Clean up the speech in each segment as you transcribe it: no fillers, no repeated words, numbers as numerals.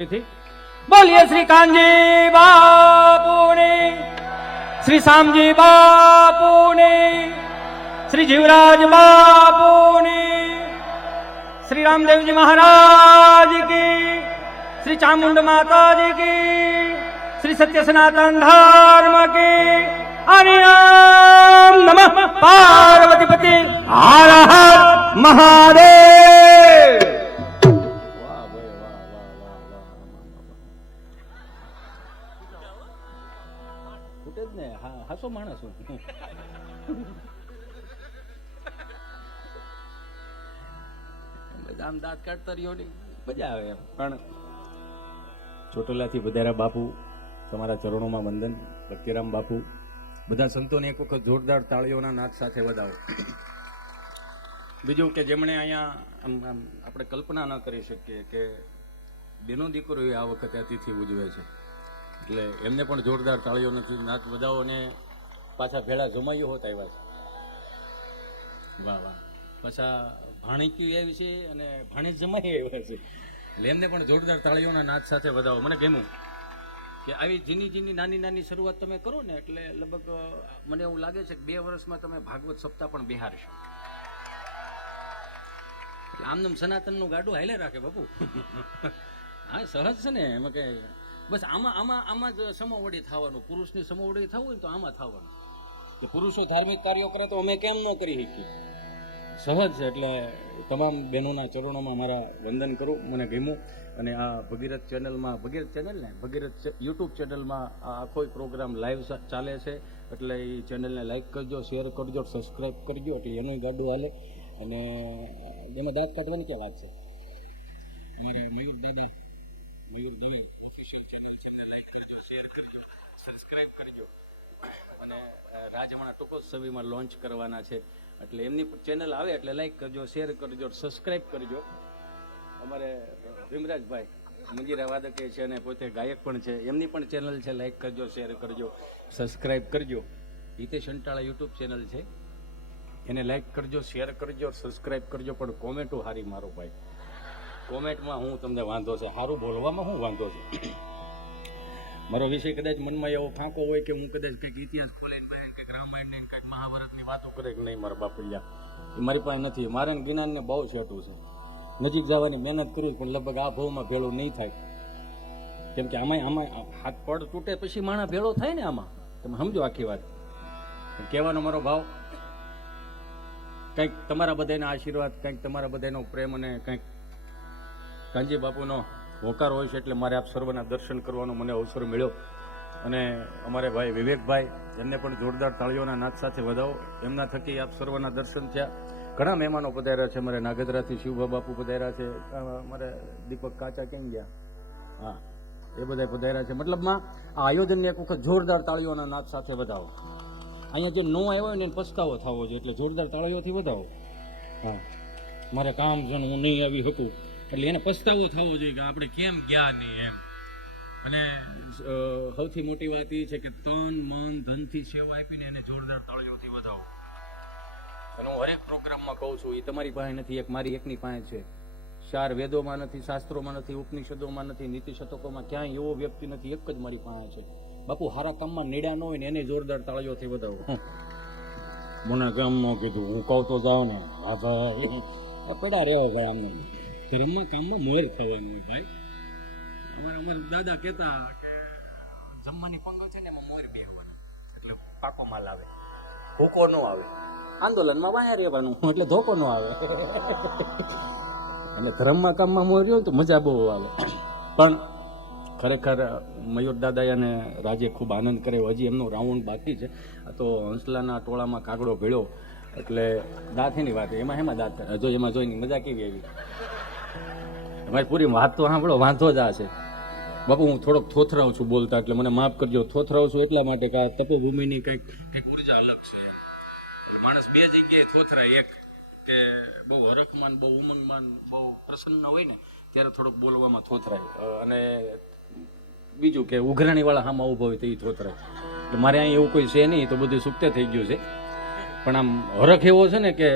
बोलिए श्री कांजी बापू ने, श्री श्यामजी बापू ने, श्री जीवराज बापू ने, श्री रामदेव जी महाराज की, श्री चामुंड माता जी की, श्री सत्य सनातन धर्म की। हरि ओम नमः पार्वतीपति हर हर महादेव। હાસો માણસ આમ દાંત કાઢતા રહ્યો ને મજા આવે એમ. પણ ચોટીલાથી વધારા બાપુ, તમારા ચરણોમાં વંદન. ભક્તિરામ બાપુ, બધા સંતોને એક વખત જોરદાર તાળીઓના નાદ સાથે વધાવો. બીજું કે જેમણે અહીંયા આમ આપણે કલ્પના ન કરી શકીએ કે બેનો દીકરીઓ આ વખતે અતિથિ ઉજવે છે, એટલે એમને પણ જોરદાર તાળીઓ નથી નાચ વધાવો. અને પાછા ભેળા જમાઈઓ હોત આવ્યા છે. વાહ વાહ. પાછા ભાણીકી આવી છે અને ભાણી જમાઈ આવ્યા છે, એટલે એમને પણ જોરદાર તાળીઓના નાચ સાથે વધાવો. મને ગમ્યું કે આવી ઝીની નાની નાની શરૂઆત તમે કરો ને, એટલે લગભગ મને એવું લાગે છે કે 2 વર્ષમાં તમે ભાગવત સપ્તાહ પણ બિહારશો. એટલે આમનું સનાતનનું ગાડું હાલે રાખે બાપુ. હા, સહજ છે ને એમાં કે બસ આમાં જ સમોવડી થવાનું. પુરુષની સમોવડી થવું હોય તો આમાં થવાનું. કે પુરુષો ધાર્મિક કાર્યો કરે તો અમે કેમ ન કરી શકીએ? સહજ છે. એટલે તમામ બહેનોના ચરણોમાં મારા વંદન કરું. મને ગમ્યું. અને આ ભગીરથ ચેનલમાં, ભગીરથ યુટ્યુબ ચેનલમાં આ આખો પ્રોગ્રામ લાઈવ ચાલે છે. એટલે એ ચેનલને લાઈક કરજો, શેર કરજો, સબસ્ક્રાઈબ કરજો, એટલે એનું ગાડું હાલે. અને એમાં દાંત કાઢવાની ક્યાં વાત છે? અમારે મયુર દવે ઓફિશિયલ ચેનલ છે, લાઈક કરજો, શેર કરજો, સબસ્ક્રાઈબ કરજો. અને રાજ હમણાં ટૂંકો સમયમાં લોન્ચ કરવાના છે, એટલે એમની ચેનલ આવે એટલે લાઈક કરજો, શેર કરજો, સબસ્ક્રાઈબ કરજો. અમારે ભીમરાજભાઈ મંજીરા વાદકે છે અને પોતે ગાયક પણ છે, એમની પણ ચેનલ છે, લાઈક કરજો, શેર કરજો, સબસ્ક્રાઈબ કરજો. હિતેશ અંટાળા યુટ્યુબ ચેનલ છે, એને લાઈક કરજો, શેર કરજો, સબસ્ક્રાઈબ કરજો. પણ કોમેન્ટો હારી મારો ભાઈ. કોમેન્ટમાં હું તમને વાંધો છે, સારું બોલવામાં હું વાંધો છે? મારો વિષય કદાચ મનમાં એવો ફાંકો હોય કે હું કદાચ કંઈક ઇતિહાસ ખોલીને કંઈક રામાયણ ને કંઈક મહાભારતની વાતો કરે કે નહીં, મારા બાપુલિયા એ મારી પાસે નથી. મારે જ્ઞાનને બહુ છેટું છે. નજીક જવાની મહેનત કરું પણ લગભગ આ ભાવમાં ભેળો નહીં થાય. કેમ કે આમાં હાથ પડ તૂટે પછી માણસ ભેળો થાય ને. આમાં તમે સમજો આખી વાત. કહેવાનો મારો ભાવ કંઈક તમારા બધાના આશીર્વાદ, કંઈક તમારા બધાનો પ્રેમ અને કંઈક કાંજી બાપુનો હોકાર હોય છે. એટલે મારે આપ સર્વના દર્શન કરવાનો મને અવસર મળ્યો. અને અમારે ભાઈ વિવેકભાઈ, એમને પણ જોરદાર તાળીઓના નાદ સાથે વધાવો. એમના થકી આપ સર્વના દર્શન થયા. ઘણા મહેમાનો પધાર્યા છે. અમારે નાગદરાથી શિવભા બાપુ પધાર્યા છે. અમારે દીપક કાચા કેમ ગયા? હા, એ બધા પધાર્યા છે. મતલબમાં આ આયોજનને એક વખત જોરદાર તાળીઓના નાદ સાથે વધાવો. અહીંયા જે નો આવ્યો ને એને પસ્તાવો થવો જોઈએ, એટલે જોરદાર તાળીઓથી વધાવો. હા, મારે કામ છે ને હું નહીં આવી શકું, એટલે એને પસ્તાવો થવો જોઈએ કે આપણે કેમ ગયા નહીં એમ. અને સૌથી મોટી વાત એ છે કે તન મન ધનથી સેવા આપીને એને જોરદાર તાળીઓથી વધાવો. અને હું હરેક પ્રોગ્રામમાં કહું છું, એ તમારી પાસે નથી, એક મારી એકની પાસે છે. 4 વેદોમાં નથી, શાસ્ત્રોમાં નથી, ઉપનિષદોમાં નથી, નીતિ શતકોમાં ક્યાંય એવો વ્યક્તિ નથી, એક જ મારી પાસે છે. બાપુ હારા કામમાં નીડા ન હોય ને એને જોરદાર તાળીઓથી વધાવો. મને ગામમાં કીધું, હું કહું તો જાઓ ને. હા ભાઈ, પડ્યા રહેવો ભાઈ. આમને ધર્મમાં કામમાં મોર થવાનું હોય ભાઈ. અમારા દાદા કહેતા કે જમવાની પંગલ છે ને એમાં મોર બેહવાનું, એટલે પાકો માલ આવે, ધોકો ન આવે. આંદોલનમાં વાયા રહેવાનું, એટલે ધોકો ન આવે. એટલે ધર્મમાં કામમાં મોર રહ્યો તો મજા બહુ આવે. પણ ખરેખર મયુર દાદા અને રાજે ખૂબ આનંદ કર્યો. હજી એમનો રાઉન્ડ બાકી છે. આ તો હંસલાના ટોળામાં કાગડો ભેળ્યો, એટલે દાંતની વાત. એમાં દાંત જો એમાં જોઈને મજા કેવી આવી. તમારી પૂરી વાત તો સાંભળો, વાંધો જ આ છે બાપુ. હું થોડોક થોથરાવું છું બોલતા, એટલે મને માફ કરજો. થોથરાવું છું એટલા માટે કે આ તપોભૂમિની કંઈક ઉર્જા અલગ છે. એટલે માણસ 2 જગ્યાએ થોથરાય. એક કે બહુ હરખમાન, બહુ ઉમંગમાન, બહુ પ્રસન્ન હોય ને ત્યારે થોડોક બોલવામાં થોથરાય. અને બીજું કે ઉઘરાણીવાળા હામાં ઊભો હોય તો એ થોથરાય. એટલે મારે અહીં એવું કોઈ છે નહીં, તો બધું સુક્તે થઈ ગયું છે. પણ આમ હરખ એવો છે ને કે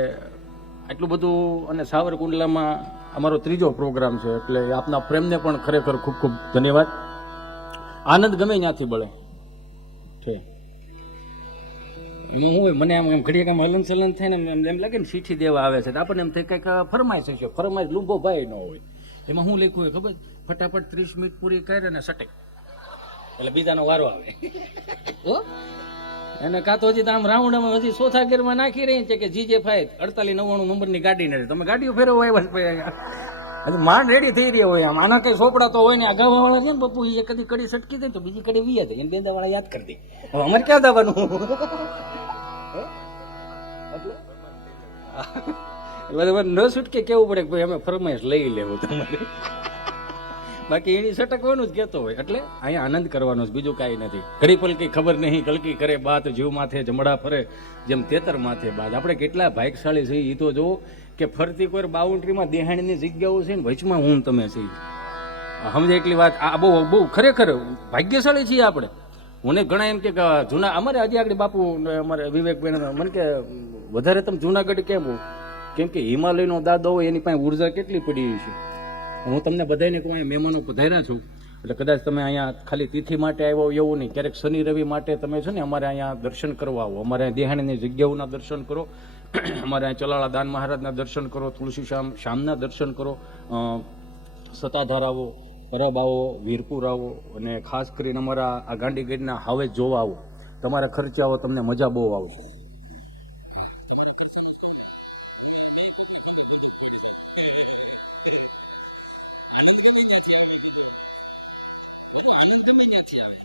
આટલું બધું. અને સાવરકુંડલામાં અમારો ત્રીજો પ્રોગ્રામ છે, એટલે આપના પ્રેમને પણ ખરેખર ખૂબ ખૂબ ધન્યવાદ. આનંદ ગમે ત્યાંથી બળે છે. એમાં હું હોય, મને આમ ઘડીએ કામ હલન ચલન થાય ને એમ લાગે ને ચીઠી દેવા આવે છે, આપણને એમ થાય કંઈક ફરમાઈશ છે. ફરમાઈશ લૂંબો ભાઈ ન હોય. એમાં શું લખ્યું હોય ખબર? ફટાફટ 30 મિનિટ પૂરી કરે ને સટે એટલે બીજાનો વારો આવે. અને કાં તો હજી તો આમ રાઉન્ડમાં હજી ચોથા ગેરમાં નાખી રહી છે કે જીજે ફાય 4899 નંબરની ગાડી ને તમે ગાડીઓ ફેરવવા આવ્યા હજી માંડ રેડી થઈ રહ્યા હોય. આમ આના કઈ સોપડા તો હોય ને આ ગાવા વાળા છે ને પપ્પુ, એ કદી કડી સટકી દે તો બીજી કડી વી જાય એને બેંદા વાળા યાદ કરી દે. હવે અમારે ક્યાં દાવાનું? એટલે ન છૂટકે કેવું પડે કે ભાઈ અમે ફરમાઈશ લઈ લેવું તમારે. બાકી એની સટકવાનું જ કહેતો હોય. એટલે અહીંયા આનંદ કરવાનો છે, બીજું કાંઈ નથી. ઘડી પલકી ખબર નહીં કલકી કરે બાત, જીવ માથે જમડા ફરે જેમ તેતર માથે બાદ. આપણે કેટલા ભાગ્યશાળી છીએ એ તો જો કે ફરતી કોઈ બાઉન્ડ્રીમાં દેહાણીની જગ્યાઓ છે ને વચમાં હું તમે છીએ. સમજે એટલી વાત. આ બહુ બહુ ખરેખર ભાગ્યશાળી છીએ આપણે. મને ઘણા એમ કે જૂના અમારે હજી આગળ બાપુ અમારે વિવેકભાઈ મને કે વધારે તમે જુનાગઢ કેમ? કેમ કે હિમાલયનો દાદો હોય એની પાસે ઉર્જા કેટલી પડી છે. હું તમને બધાને કહું, અહીંયા મહેમાનો પધાર્યા છું એટલે કદાચ તમે અહીંયા ખાલી તિથિ માટે આવ્યો એવું નહીં, ક્યારેક શનિ રવિ માટે તમે છે ને અમારે અહીંયા દર્શન કરવા આવો. અમારે દેહાણીની જગ્યાઓના દર્શન કરો, અમારે અહીંયા ચલાળા દાન મહારાજના દર્શન કરો, તુલસી શામના દર્શન કરો, સતાધાર આવો, પરબ આવો, વીરપુર આવો, અને ખાસ કરીને અમારા આ ગાંધીગઢના હાવે જોવા આવો. તમારા ખર્ચે આવો, તમને મજા બહુ આવશે.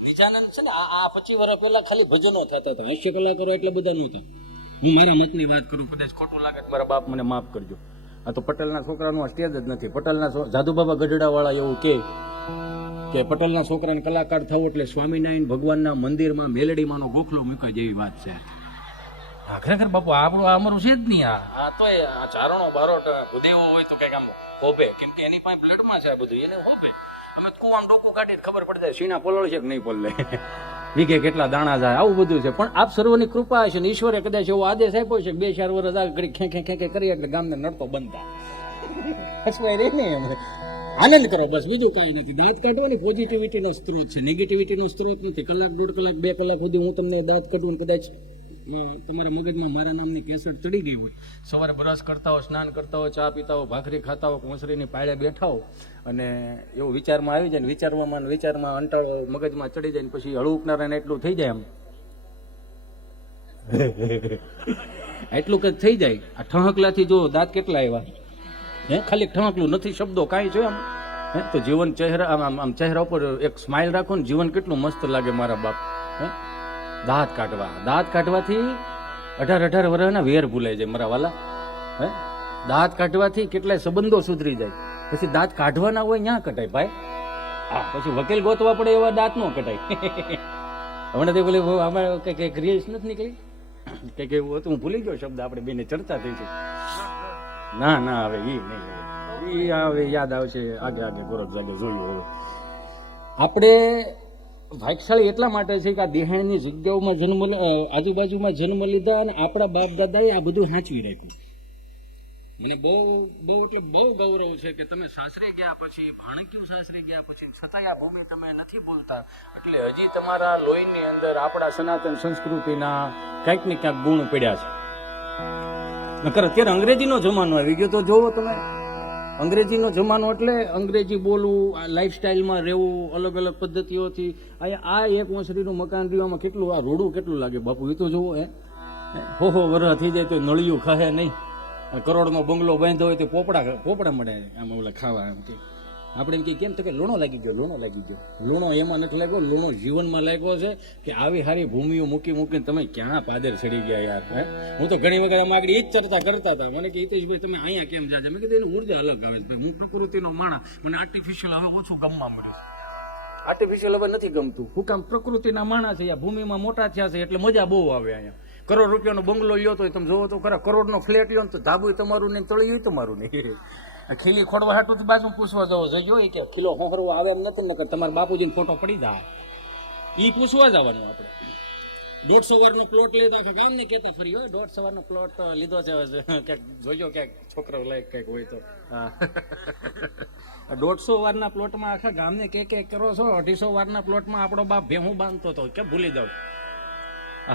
નિજાનંદ છે ને આ 25 વર્ષ પહેલા ખાલી ભજનો થતા હતા. 80 કલાકારો એટલા બધા નહોતા. હું મારા મતની વાત કરું, કદાચ ખોટું લાગે મારા બાપ મને માફ કરજો. આ તો પટેલના છોકરાનું આ સ્ટેજ જ નથી. પટેલના જાદુબાબા ગઢડા વાળા એવું કે પટેલના છોકરાને કલાકાર થવું એટલે સ્વામિનારાયણ ભગવાનના મંદિરમાં મેલડીમાંનો ગોખલો મૂક્યો જેવી વાત છે. ખરેખર બાપુ આપણું અમારું છે જ નહીં. આ તો આ ચારણો બારોટ ભૂદેવો હોય તો કઈક આમ હોપે, કેમ કે એની પાસે બ્લડમાં છે આ બધું, એને હોપે. અમે કુવામાં ડોકું કાઢી ખબર પડી જાય સીણા પલળ છે કે નહીં પલળે, વીઘે કેટલા દાણા જાય, આવું બધું છે. પણ આપ સર્વની કૃપા હશે ને ઈશ્વરે કદાચ એવો આદેશ આપ્યો છે કે 2-4 વર્ષ આગળ ઘડી ખેંખે કરી એટલે ગામને નડતો બનતા હસવાય રે ને. એમ આનંદ કરો બસ, બીજું કાંઈ નથી. દાંત કાઢવાની પોઝિટિવિટીનો સ્ત્રોત છે, નેગેટિવિટીનો સ્ત્રોત નથી. કલાક 1.5 કલાક 2 કલાક સુધી હું તમને દાંત કાઢું કદાચ તમારા મગજમાં મારા નામની કેસર ચડી ગઈ હોય, સવારે બ્રશ કરતા હો, સ્નાન કરતા હો, ચા પીતા હો, ભાખરી ખાતા હો, કોસરીની પાળે બેઠા હો અને એવું વિચારમાં આવી જાય ને વિચારમાં અંટાળો મગજમાં ચડી જાય ને પછી હળવું એટલું થઈ જાય. આમ એટલું કંઈક થઈ જાય. આ ઠહકલાથી જો દાંત કેટલા આવ્યા ખાલી ઠહકલું નથી, શબ્દો કાંઈ છે આમ તો જીવન ચહેરા આમ ચહેરા ઉપર એક સ્માઇલ રાખો ને જીવન કેટલું મસ્ત લાગે મારા બાપ. દાંત કાઢવાથી 18 વર્ષના વેર ભૂલાઈ જાય મારા વાલા. દાંત કાઢવાથી કેટલાય સંબંધો સુધરી જાય. પછી દાંત કાઢવાના હોય ત્યાં કટાય ભાઈ. પછી વકીલ ગોતવા પડે એવા દાંત નો કટાય. હમણાં તો બોલે આમાં કઈ ક્રિએશ નથી નીકળી કઈક એવું હતું, હું ભૂલી ગયો શબ્દ, આપણે બેને ચર્ચા થઈ છે. ના હવે એ નહીં, એ હવે યાદ આવશે આગે ગોરખ જાગે જોયું. હવે આપણે ભાગ્યશાળી એટલા માટે છે કે આ દેહાણીની જગ્યાઓમાં આજુબાજુમાં જન્મ લીધા અને આપણા બાપ દાદાએ આ બધું સાચવી રાખ્યું. મને બહુ એટલે બહુ ગૌરવ છે કે તમે સાસરે ગયા પછી, ભાણક્યું સાસરે ગયા પછી છતાંય આ ભૂમિ તમે નથી ભૂલતા. એટલે હજી તમારા લોહીની અંદર આપણા સનાતન સંસ્કૃતિના ક્યાંક ને ક્યાંક ગુણ પડ્યા છે. નકર અત્યારે અંગ્રેજીનો જમાનો આવી ગયો તો જોવો તમે, અંગ્રેજીનો જમાનો એટલે અંગ્રેજી બોલવું, લાઈફસ્ટાઈલમાં રહેવું, અલગ અલગ પદ્ધતિઓથી. આ એક ઓસરીનું મકાન રહ્યું, કેટલું આ રોડું કેટલું લાગે બાપુ, એ તો જુઓ. હો વરહ થઈ જાય તો નળિયું ખાહે નહીં. કરોડનો બંગલો બાંધ્યો હોય તો પોપડા મળે આમ ઓલા ખાવા. એમ કે આપણે એમ કે કેમ તો કે લૂણો લાગી ગયો. લૂણો એમાં નથી લાગ્યો, લૂણો જીવનમાં લાગ્યો છે કે આવી સારી ભૂમિઓ મૂકીને તમે ક્યાં પાદર ચડી ગયા યાર. હું તો ઘણી વખત આમ આગળ એ જ ચર્ચા કરતા હતા. મને કે હિતેશભાઈ તમે અહીંયા કેમ જાજો? મેં કીધું એની ઉર્જા અલગ આવે છે. હું પ્રકૃતિનો માણસ, મને આર્ટિફિશિયલ હવે ઓછું ગમવા મળ્યું. આર્ટિફિશિયલ હવે નથી ગમતું. હું કામ પ્રકૃતિના માણસ છે, આ ભૂમિમાં મોટા થયા છે એટલે મજા બહુ આવે. અહીંયા કરોડ રૂપિયાનો બંગલો લ્યો તો તમે જોવો તો ખરા, કરોડનો ફ્લેટ લ્યો તો ધાબુ તમારું નહીં, તળિયું તમારું નહીં. ખીલી ખોડવા હાટું જ બાજુ પૂછવા જવો જોઈએ કે કિલો હોહરવો આવે એમ નથી ને તમારા બાપુજીને ફોટો પડી જાય એ પૂછવા જવાનું આપણે. 150 વારનો પ્લોટ લીધો આખા ગામને કહેતા ફરી હોય 150 વારનો પ્લોટ લીધો છે ક્યાંક જોજો ક્યાંક છોકરો લાયક કંઈક હોય તો. હા 150 વારના પ્લોટમાં આખા ગામને કે કરો છો. 250 વારના પ્લોટમાં આપણો બાપ ભેહું બાંધતો હતો, કેમ ભૂલી જાવ?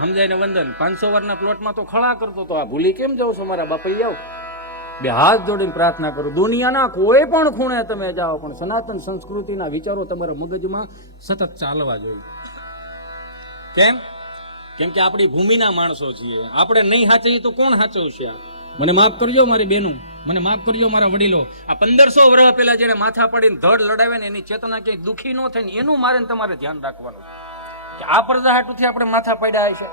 સમજાય ને વંદન? 500 વારના પ્લોટમાં તો ખળા કરતો હતો. આ ભૂલી કેમ જાવ છો મારા બાપા? આવ બે હાથ જોડીને પ્રાર્થના કરું, દુનિયાના કોઈ પણ ખૂણે તમે જાઓ પણ સનાતન સંસ્કૃતિના વિચારો તમારા મગજમાં સતત ચાલવા જોઈએ. કેમ? કેમ કે આપણી ભૂમિના માણસો છીએ. આપણે નહીં સાચવીએ તો કોણ સાચવશે? મને માફ કરજો મારી બેનું, મને માફ કરજો મારા વડીલો. આ 1500 વર્ષ પહેલા જેને માથા પડીને ધડ લડાવે ને એની ચેતના ક્યાંક દુખી ન થાય ને એનું મારે તમારે ધ્યાન રાખવાનું કે આ પ્રજા હાટુથી આપણે માથા પડ્યા છે.